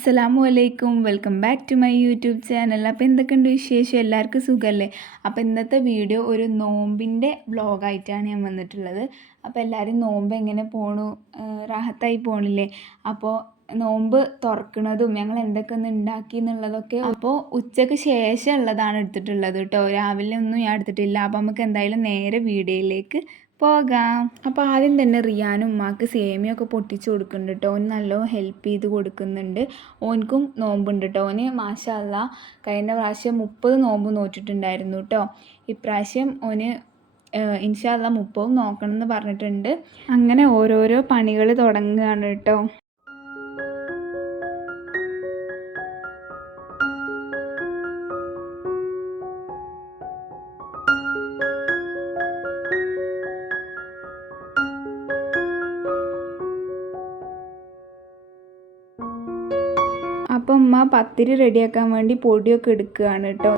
അസ്സലാമു അലൈക്കും. Welcome back to my YouTube channel. അപ്പോൾ എന്തൊക്കെയുണ്ട് വിശേഷം? എല്ലാവർക്കും സുഖമല്ലേ? അപ്പോൾ ഇന്നത്തെ വീഡിയോ ഒരു നോമ്പിൻ്റെ വ്ളോഗായിട്ടാണ് ഞാൻ വന്നിട്ടുള്ളത്. അപ്പോൾ എല്ലാവരും നോമ്പ് എങ്ങനെ പോണു, റാഹത്തായി പോണില്ലേ? അപ്പോൾ നോമ്പ് തുറക്കണതും ഞങ്ങൾ എന്തൊക്കെ ഒന്ന് ഉണ്ടാക്കി എന്നുള്ളതൊക്കെ അപ്പോൾ ഉച്ചയ്ക്ക് ശേഷം ഉള്ളതാണ് എടുത്തിട്ടുള്ളത് കേട്ടോ. രാവിലെ ഒന്നും ഞാൻ എടുത്തിട്ടില്ല. അപ്പോൾ നമുക്ക് എന്തായാലും നേരെ വീഡിയോയിലേക്ക് പോകാം. അപ്പോൾ ആദ്യം തന്നെ റിയാനും ഉമ്മാക്ക് സേമിയൊക്കെ പൊട്ടിച്ച് കൊടുക്കുന്നുണ്ട് കേട്ടോ. ഓന് നല്ലോണം ഹെൽപ്പ് ചെയ്ത് കൊടുക്കുന്നുണ്ട്. ഓനക്കും നോമ്പുണ്ട് കേട്ടോ. ഓന് മാഷാ അല്ലാ കഴിഞ്ഞ പ്രാവശ്യം 30 നോമ്പ് നോറ്റിട്ടുണ്ടായിരുന്നു കേട്ടോ. ഇപ്രാവശ്യം ഓന് ഇൻഷാ അല്ലാ 30 നോക്കണം എന്ന് പറഞ്ഞിട്ടുണ്ട്. അങ്ങനെ ഓരോരോ പണികൾ തുടങ്ങുകയാണ് കേട്ടോ. അപ്പം ഉമ്മ പത്തിരി റെഡിയാക്കാൻ വേണ്ടി പൊടിയൊക്കെ എടുക്കുകയാണ് കേട്ടോ.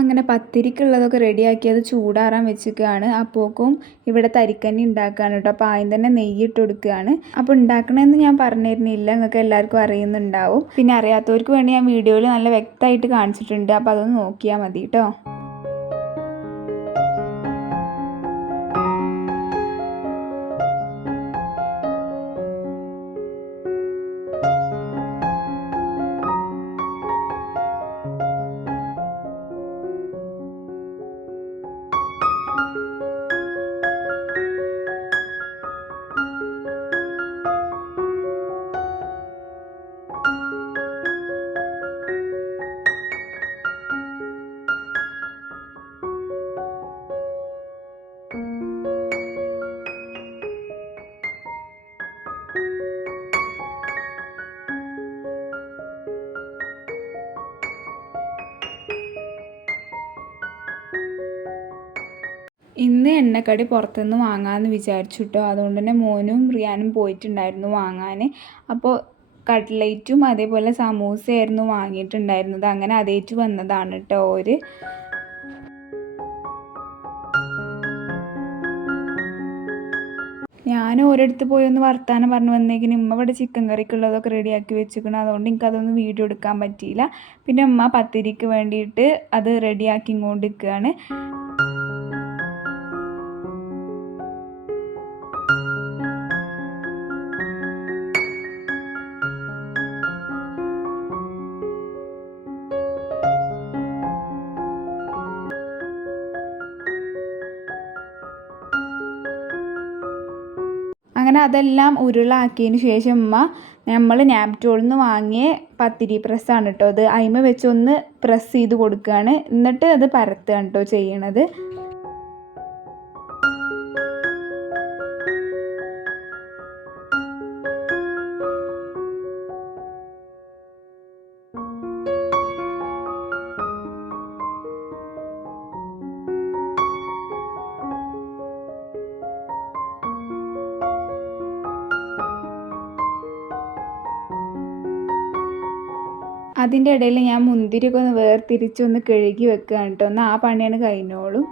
അങ്ങനെ പത്തിരിക്കുള്ളതൊക്കെ റെഡിയാക്കി അത് ചൂടാറാൻ വെച്ചിരിക്കുകയാണ്. അപ്പോക്കും ഇവിടെ തരിക്കഞ്ഞി ഉണ്ടാക്കുകയാണ് കേട്ടോ. അപ്പോൾ ആദ്യം തന്നെ നെയ്യിട്ട് കൊടുക്കുകയാണ്. അപ്പോൾ ഉണ്ടാക്കണമെന്ന് ഞാൻ പറഞ്ഞിരുന്നില്ല, നിങ്ങൾക്ക് എല്ലാവർക്കും അറിയുന്നുണ്ടാവും. പിന്നെ അറിയാത്തവർക്ക് വേണ്ടി ഞാൻ വീഡിയോയിൽ നല്ല വ്യക്തമായിട്ട് കാണിച്ചിട്ടുണ്ട്. അപ്പോൾ അതൊന്ന് നോക്കിയാൽ മതി കേട്ടോ. ഇന്ന് എണ്ണക്കടി പുറത്തുനിന്ന് വാങ്ങാമെന്ന് വിചാരിച്ചു കേട്ടോ. അതുകൊണ്ട് തന്നെ മോനും റിയാനും പോയിട്ടുണ്ടായിരുന്നു വാങ്ങാൻ. അപ്പോൾ കട്ട്ലേറ്റും അതേപോലെ സമൂസയായിരുന്നു വാങ്ങിയിട്ടുണ്ടായിരുന്നത്. അങ്ങനെ അതേറ്റ് വന്നതാണ് കേട്ടോ ഓര്. ഞാൻ ഓരോരുത്ത് പോയി ഒന്ന് വർത്താനം പറഞ്ഞു വന്നേക്കിന് ഉമ്മ ഇവിടെ ചിക്കൻ കറിക്കുള്ളതൊക്കെ റെഡിയാക്കി വെച്ചിരിക്കണം. അതുകൊണ്ട് എനിക്കതൊന്നും വീഡിയോ എടുക്കാൻ പറ്റിയില്ല. പിന്നെ ഉമ്മ പത്തിരിക്ക് വേണ്ടിയിട്ട് അത് റെഡിയാക്കി കൊണ്ടിരിക്കുകയാണ്. അങ്ങനെ അതെല്ലാം ഉരുളാക്കിയതിന് ശേഷം ഉമ്മ നമ്മൾ നാപ്റ്റോളിൽ നിന്ന് വാങ്ങിയ പത്തിരി പ്രസ്സാണ് കേട്ടോ. അത് അയിമ വെച്ചൊന്ന് പ്രസ് ചെയ്ത് കൊടുക്കുകയാണ്. എന്നിട്ട് അത് പരത്തുകയാണ് കേട്ടോ ചെയ്യണത്. അതിൻ്റെ ഇടയിൽ ഞാൻ മുന്തിരിയൊക്കെ ഒന്ന് വേർതിരിച്ചൊന്ന് കഴുകി വെക്കുകയാണ് കേട്ടോ. ഒന്ന് ആ പണിയാണ് കഴിഞ്ഞോളും.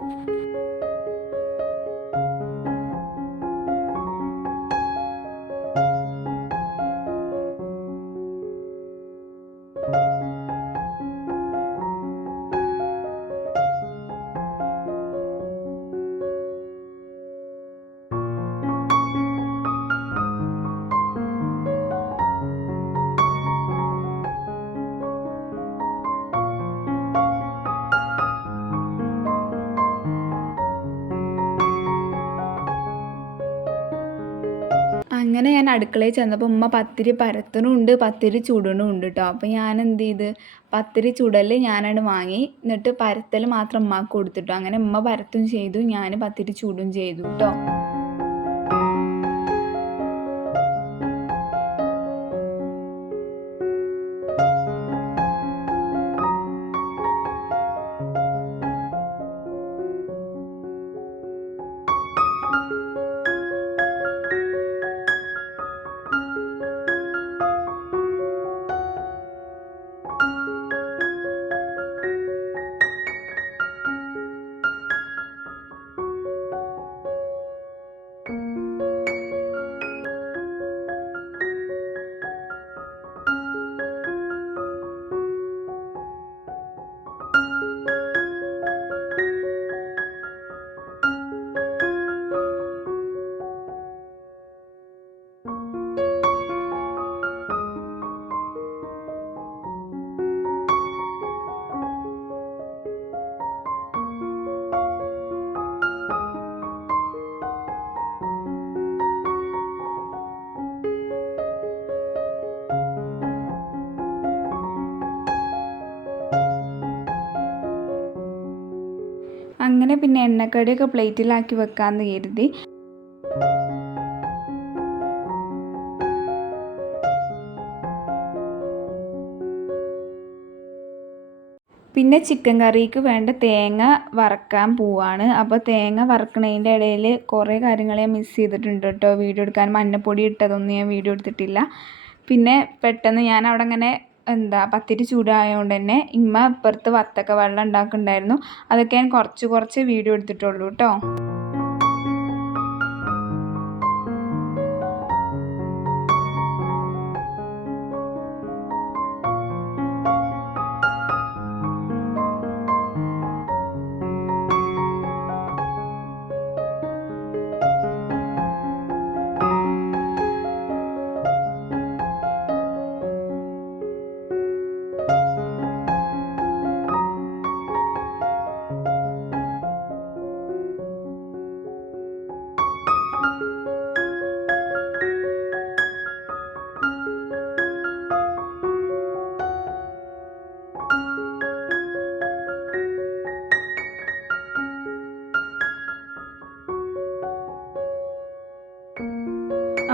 അങ്ങനെ ഞാൻ അടുക്കളയിൽ ചെന്നപ്പോൾ ഉമ്മ പത്തിരി പരത്തണുണ്ട് പത്തിരി ചുടണുണ്ട് കേട്ടോ. അപ്പോൾ ഞാൻ എന്ത് ചെയ്ത് പത്തിരി ചുടൽ ഞാനത് വാങ്ങി, എന്നിട്ട് പരത്തൽ മാത്രം ഉമ്മാക്ക് കൊടുത്തിട്ടു. അങ്ങനെ ഉമ്മ പരത്തും ചെയ്തു, ഞാൻ പത്തിരി ചുടും ചെയ്തു കേട്ടോ. അങ്ങനെ പിന്നെ എണ്ണക്കടിയൊക്കെ പ്ലേറ്റിലാക്കി വെക്കാമെന്ന് കരുതി. പിന്നെ ചിക്കൻ കറിക്ക് വേണ്ട തേങ്ങ വറക്കാൻ പോവാണ്. അപ്പോൾ തേങ്ങ വറക്കണതിൻ്റെ ഇടയിൽ കുറേ കാര്യങ്ങൾ ഞാൻ മിസ് ചെയ്തിട്ടുണ്ട് കേട്ടോ. വീഡിയോ എടുക്കാൻ മഞ്ഞപ്പൊടി ഇട്ടതൊന്നും ഞാൻ വീഡിയോ എടുത്തിട്ടില്ല. പിന്നെ പെട്ടെന്ന് ഞാൻ അവിടെ ഇങ്ങനെ പത്തിരി ചൂടായതുകൊണ്ട് തന്നെ ഇമ്മ ഇപ്പുറത്ത് വത്തക്ക വെള്ളം ഉണ്ടാക്കുന്നുണ്ടായിരുന്നു. അതൊക്കെ ഞാൻ കുറച്ച് വീഡിയോ എടുത്തിട്ടുള്ളൂ കേട്ടോ.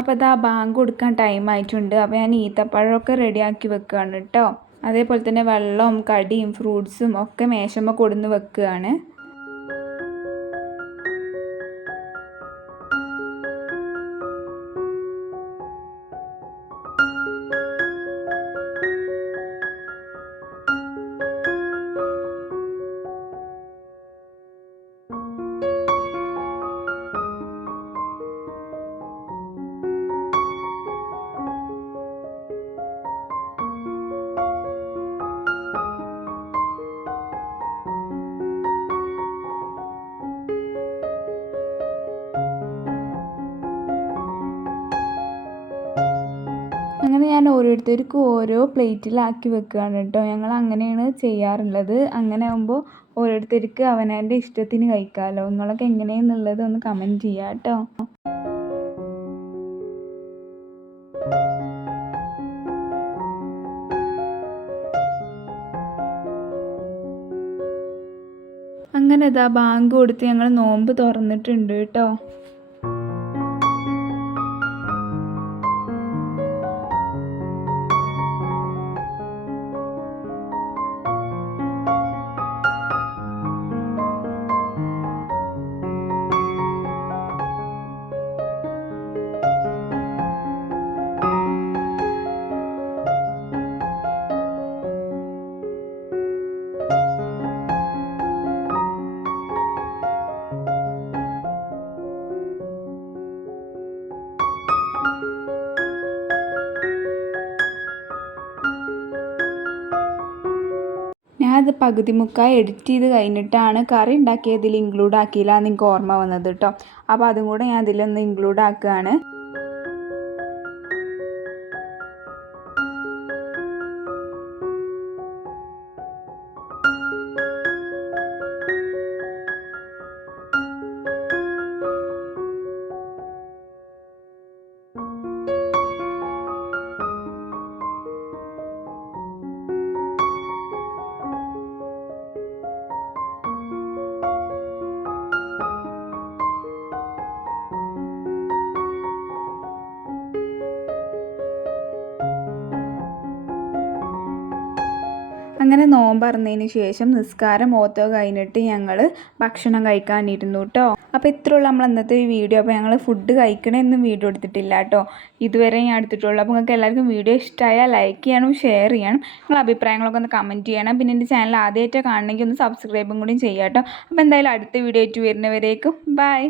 അപ്പോൾ ഇതാ ബാങ്ക് കൊടുക്കാൻ ടൈം ആയിട്ടുണ്ട്. അപ്പോൾ ഞാൻ ഈത്തപ്പഴമൊക്കെ റെഡിയാക്കി വെക്കുകയാണ് കേട്ടോ. അതേപോലെ തന്നെ വെള്ളവും കടിയും ഫ്രൂട്ട്സും ഒക്കെ മേശമ്മ കൊടുന്ന് വെക്കുകയാണ്. അങ്ങനെ ഞാൻ ഓരോരുത്തർക്കും ഓരോ പ്ലേറ്റിലാക്കി വെക്കുകയാണ് കേട്ടോ. ഞങ്ങൾ അങ്ങനെയാണ് ചെയ്യാറുള്ളത്. അങ്ങനെ ആകുമ്പോൾ ഓരോരുത്തർക്ക് അവനവൻ്റെ ഇഷ്ടത്തിന് കഴിക്കാമല്ലോ. നിങ്ങളൊക്കെ എങ്ങനെയാണെന്നുള്ളത് ഒന്ന് കമൻറ്റ് ചെയ്യാം കേട്ടോ. അങ്ങനെ ഇതാ ബാങ്ക് കൊടുത്ത് ഞങ്ങൾ നോമ്പ് തുറന്നിട്ടുണ്ട് കേട്ടോ. ഞാനത് പകുതി മുക്കാൽ എഡിറ്റ് ചെയ്ത് കഴിഞ്ഞിട്ടാണ് കറി ഉണ്ടാക്കിയതിൽ ഇൻക്ലൂഡ് ആക്കിയില്ല എന്ന് എനിക്ക് ഓർമ്മ വന്നത് കേട്ടോ. അപ്പോൾ അതും കൂടെ ഞാൻ അതിലൊന്ന് ഇൻക്ലൂഡ് ആക്കുകയാണ്. അങ്ങനെ നോമ്പറന്നതിന് ശേഷം നിസ്കാരം ഓത്തോ കഴിഞ്ഞിട്ട് ഞങ്ങൾ ഭക്ഷണം കഴിക്കാനിരുന്നു കേട്ടോ. അപ്പോൾ ഇത്രയുള്ള നമ്മൾ അന്നത്തെ ഈ വീഡിയോ. അപ്പോൾ ഞങ്ങൾ ഫുഡ് കഴിക്കണമെന്നും വീഡിയോ എടുത്തിട്ടില്ല കേട്ടോ, ഇതുവരെ ഞാൻ എടുത്തിട്ടുള്ളൂ. അപ്പോൾ നിങ്ങൾക്ക് എല്ലാവർക്കും വീഡിയോ ഇഷ്ടമായാൽ ലൈക്ക് ചെയ്യണം, ഷെയർ ചെയ്യണം, നിങ്ങളുടെ അഭിപ്രായങ്ങളൊക്കെ ഒന്ന് കമൻറ്റ് ചെയ്യണം. പിന്നെ എൻ്റെ ചാനൽ ആദ്യമായിട്ട് കാണണമെങ്കിൽ ഒന്ന് സബ്സ്ക്രൈബും കൂടി ചെയ്യാം കേട്ടോ. അപ്പോൾ എന്തായാലും അടുത്ത വീഡിയോ ആയിട്ട് വരുന്നവരേക്കും ബൈ.